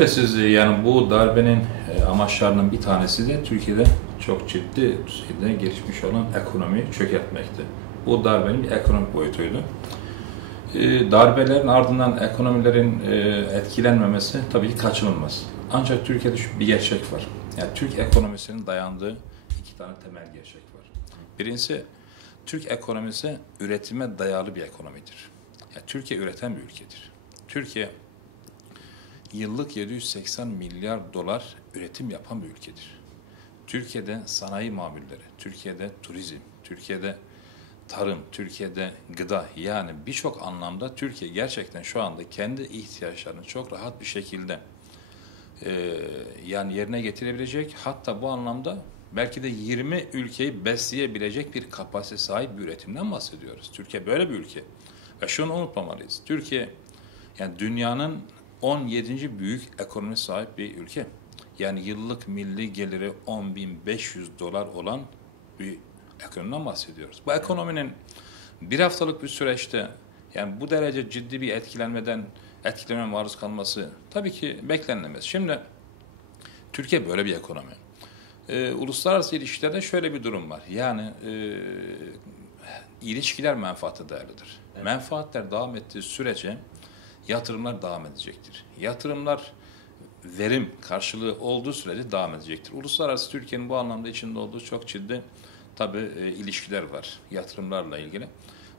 Şüphesiz yani bu darbenin amaçlarının bir tanesi de Türkiye'de çok ciddi düzeyde gelişmiş olan ekonomiyi çökertmekti. Bu darbenin bir ekonomik boyutuydu. Darbelerin ardından ekonomilerin etkilenmemesi tabii ki kaçınılmaz. Ancak Türkiye'de bir gerçek var. Yani Türk ekonomisinin dayandığı iki tane temel gerçek var. Birincisi, Türk ekonomisi üretime dayalı bir ekonomidir. Yani Türkiye üreten bir ülkedir. Türkiye yıllık 780 milyar dolar üretim yapan bir ülkedir. Türkiye'de sanayi mamulleri, Türkiye'de turizm, Türkiye'de tarım, Türkiye'de gıda, yani birçok anlamda Türkiye gerçekten şu anda kendi ihtiyaçlarını çok rahat bir şekilde yani yerine getirebilecek, hatta bu anlamda belki de 20 ülkeyi besleyebilecek bir kapasite sahip bir üretimden bahsediyoruz. Türkiye böyle bir ülke. Ve şunu unutmamalıyız. Türkiye yani dünyanın 17. büyük ekonomi sahip bir ülke. Yani yıllık milli geliri 10.500 dolar olan bir ekonomiden bahsediyoruz. Bu ekonominin bir haftalık bir süreçte yani bu derece ciddi bir etkilenmeye maruz kalması tabii ki beklenilemez. Şimdi Türkiye böyle bir ekonomi. Uluslararası ilişkilerde şöyle bir durum var. Yani ilişkiler menfaate dayalıdır. Evet. Menfaatler devam ettiği sürece yatırımlar devam edecektir. Yatırımlar verim karşılığı olduğu sürece devam edecektir. Uluslararası Türkiye'nin bu anlamda içinde olduğu çok ciddi tabii ilişkiler var yatırımlarla ilgili.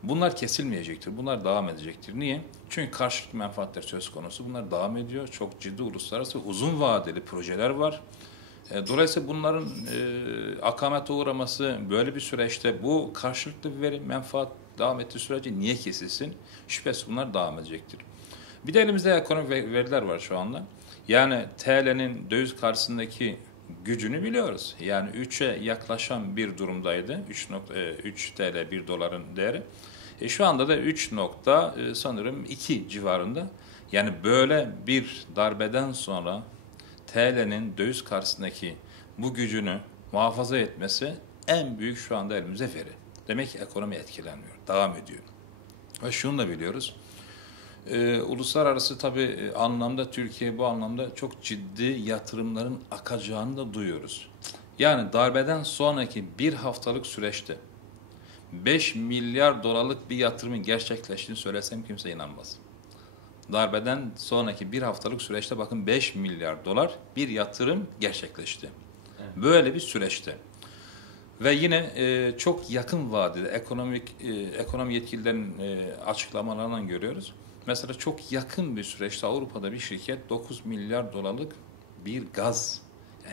Bunlar kesilmeyecektir. Bunlar devam edecektir. Niye? Çünkü karşılıklı menfaatler söz konusu. Bunlar devam ediyor. Çok ciddi uluslararası uzun vadeli projeler var. Dolayısıyla bunların akamete uğraması böyle bir süreçte bu karşılıklı verim menfaat devam ettiği sürece niye kesilsin? Şüphesiz bunlar devam edecektir. Bir de elimizde ekonomik veriler var şu anda. Yani TL'nin döviz karşısındaki gücünü biliyoruz. Yani 3'e yaklaşan bir durumdaydı. 3 TL 1 doların değeri. Şu anda da 3 sanırım 2 civarında. Yani böyle bir darbeden sonra TL'nin döviz karşısındaki bu gücünü muhafaza etmesi en büyük şu anda elimize veri. Demek ki ekonomi etkilenmiyor, devam ediyor. Ve şunu da biliyoruz. Uluslararası tabii anlamda Türkiye bu anlamda çok ciddi yatırımların akacağını da duyuyoruz. Yani darbeden sonraki bir haftalık süreçte 5 milyar dolarlık bir yatırımın gerçekleştiğini söylesem kimse inanmaz. Darbeden sonraki bir haftalık süreçte bakın 5 milyar dolar bir yatırım gerçekleşti. Evet. Böyle bir süreçte. Ve yine çok yakın vadede ekonomi yetkililerinin açıklamalarından görüyoruz. Mesela çok yakın bir süreçte Avrupa'da bir şirket 9 milyar dolarlık bir gaz,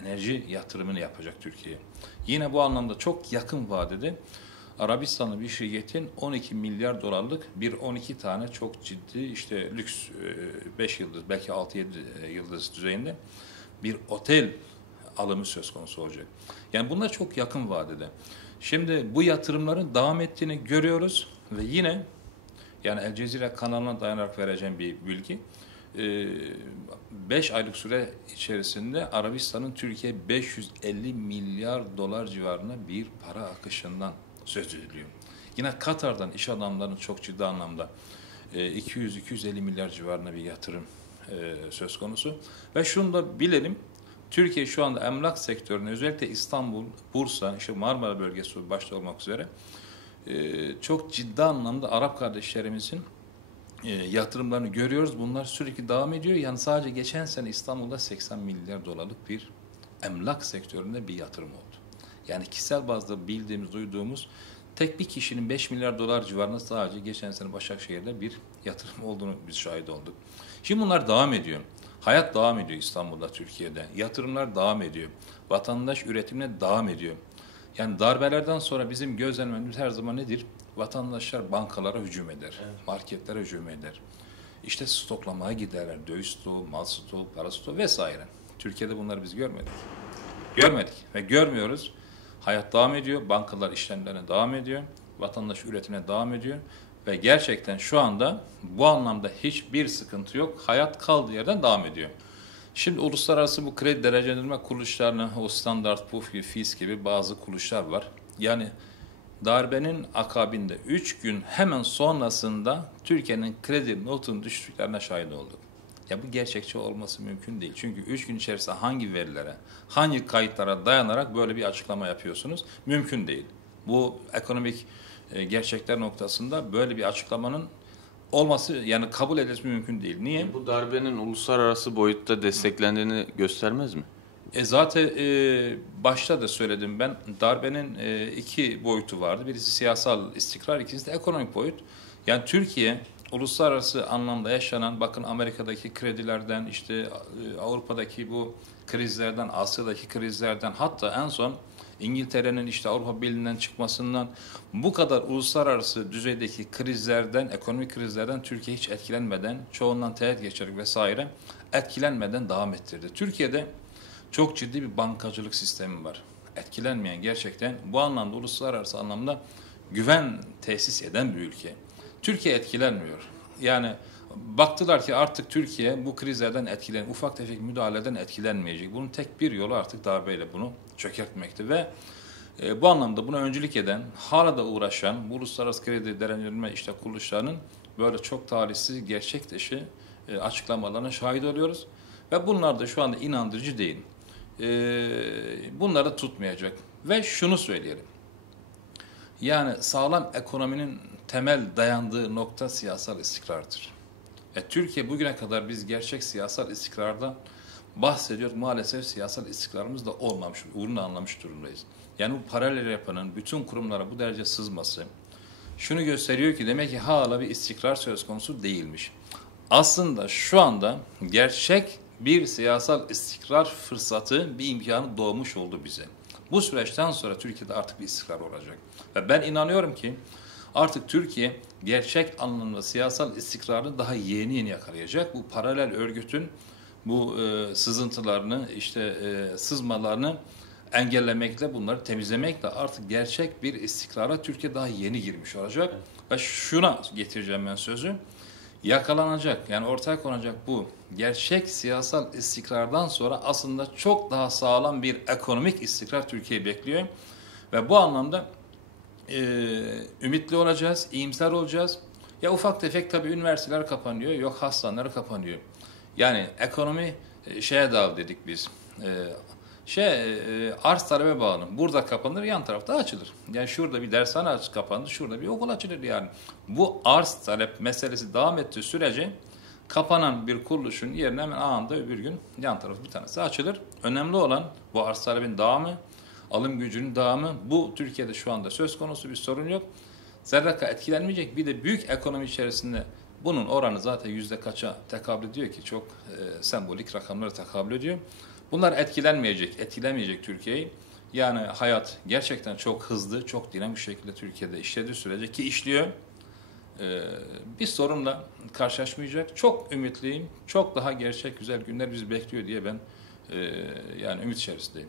enerji yatırımını yapacak Türkiye'ye. Yine bu anlamda çok yakın vadede Arabistan'da bir şirketin 12 milyar dolarlık bir 12 tane çok ciddi işte lüks 5 yıldız belki 6-7 yıldız düzeyinde bir otel alımı söz konusu olacak. Yani bunlar çok yakın vadede. Şimdi bu yatırımların devam ettiğini görüyoruz ve yine yani El Cezire kanalına dayanarak vereceğim bir bilgi. 5 aylık süre içerisinde Arabistan'ın Türkiye 550 milyar dolar civarında bir para akışından söz ediliyor. Yine Katar'dan iş adamlarının çok ciddi anlamda 200-250 milyar civarında bir yatırım söz konusu. Ve şunu da bilelim, Türkiye şu anda emlak sektörüne özellikle İstanbul, Bursa, işte Marmara bölgesi başta olmak üzere çok ciddi anlamda Arap kardeşlerimizin yatırımlarını görüyoruz. Bunlar sürekli devam ediyor. Yani sadece geçen sene İstanbul'da 80 milyar dolarlık bir emlak sektöründe bir yatırım oldu. Yani kişisel bazda bildiğimiz, duyduğumuz tek bir kişinin 5 milyar dolar civarında sadece geçen sene Başakşehir'de bir yatırım olduğunu biz şahit olduk. Şimdi bunlar devam ediyor. Hayat devam ediyor İstanbul'da, Türkiye'de. Yatırımlar devam ediyor. Vatandaş üretimine devam ediyor. Yani darbelerden sonra bizim gözlemimiz her zaman nedir? Vatandaşlar bankalara hücum eder, evet. Marketlere hücum eder. İşte stoklamaya giderler. Döviz stoğu, mal stoğu, para stoğu vesaire. Türkiye'de bunları biz görmedik. Görmedik ve görmüyoruz. Hayat devam ediyor, bankalar işlemlerine devam ediyor, vatandaş üretimine devam ediyor ve gerçekten şu anda bu anlamda hiçbir sıkıntı yok. Hayat kaldığı yerden devam ediyor. Şimdi uluslararası bu kredi derecelendirme kuruluşlarına, o Standard Poor's gibi, Fitch gibi bazı kuruluşlar var. Yani darbenin akabinde 3 gün hemen sonrasında Türkiye'nin kredi notunun düştüklerine şahit olduk. Ya bu gerçekçi olması mümkün değil. Çünkü 3 gün içerisinde hangi verilere, hangi kayıtlara dayanarak böyle bir açıklama yapıyorsunuz? Mümkün değil. Bu ekonomik gerçekler noktasında böyle bir açıklamanın olması, yani kabul edilmesi mümkün değil. Niye? Bu darbenin uluslararası boyutta desteklendiğini göstermez mi? Zaten başta da söyledim ben, darbenin iki boyutu vardı. Birisi siyasal istikrar, ikincisi de ekonomik boyut. Yani Türkiye uluslararası anlamda yaşanan, bakın Amerika'daki kredilerden, işte Avrupa'daki bu krizlerden, Asya'daki krizlerden, hatta en son İngiltere'nin işte Avrupa Birliği'nden çıkmasından, bu kadar uluslararası düzeydeki krizlerden, ekonomik krizlerden Türkiye hiç etkilenmeden, çoğundan teğet geçerek vesaire etkilenmeden devam ettirdi. Türkiye'de çok ciddi bir bankacılık sistemi var. Etkilenmeyen, gerçekten bu anlamda uluslararası anlamda güven tesis eden bir ülke. Türkiye etkilenmiyor. Yani baktılar ki artık Türkiye bu krizlerden ufak tefek müdahaleden etkilenmeyecek. Bunun tek bir yolu artık darbeyle bunu çökertmekti ve bu anlamda buna öncülük eden, hala da uğraşan bu uluslararası kredi değerlendirme işte kuruluşlarının böyle çok talihsiz, gerçek dışı açıklamalarına şahit oluyoruz. Ve bunlar da şu anda inandırıcı değil. Bunları tutmayacak. Ve şunu söyleyelim. Yani sağlam ekonominin temel dayandığı nokta siyasal istikrardır. Türkiye bugüne kadar biz gerçek siyasal istikrardan bahsediyor. Maalesef siyasal istikrarımız da olmamış, uğrunu anlamış durumdayız. Yani bu paralel yapının bütün kurumlara bu derece sızması şunu gösteriyor ki demek ki hala bir istikrar söz konusu değilmiş. Aslında şu anda gerçek bir siyasal istikrar fırsatı, bir imkanı doğmuş oldu bize. Bu süreçten sonra Türkiye'de artık bir istikrar olacak. Ve ben inanıyorum ki artık Türkiye gerçek anlamda siyasal istikrarını daha yeni yakalayacak. Bu paralel örgütün bu sızıntılarını, işte sızmalarını engellemekle, bunları temizlemekle artık gerçek bir istikrara Türkiye daha yeni girmiş olacak. Ve şuna getireceğim ben sözü. Yakalanacak, yani ortaya konacak bu gerçek siyasal istikrardan sonra aslında çok daha sağlam bir ekonomik istikrar Türkiye'yi bekliyor. Ve bu anlamda ümitli olacağız, iyimser olacağız. Ya ufak tefek tabii üniversiteler kapanıyor, yok hastaneler kapanıyor. Yani ekonomi şeye dağıl dedik biz. Arz talebe bağlı. Burada kapanır, yan tarafta açılır. Yani şurada bir dershane kapandı, şurada bir okul açılır yani. Bu arz talep meselesi devam ettiği sürece kapanan bir kuruluşun yerine hemen anında öbür gün yan tarafı bir tanesi açılır. Önemli olan bu arz talebin devamı, alım gücünün devamı. Bu Türkiye'de şu anda söz konusu, bir sorun yok. Zerraka etkilenmeyecek. Bir de büyük ekonomi içerisinde bunun oranı zaten yüzde kaça tekabül ediyor ki, çok sembolik rakamlara tekabül ediyor. Bunlar etkilemeyecek Türkiye'yi. Yani hayat gerçekten çok hızlı, çok dinamik şekilde Türkiye'de işlediği sürece, ki işliyor, bir sorunla karşılaşmayacak. Çok ümitliyim, çok daha gerçek güzel günler bizi bekliyor diye ben yani ümit içerisindeyim.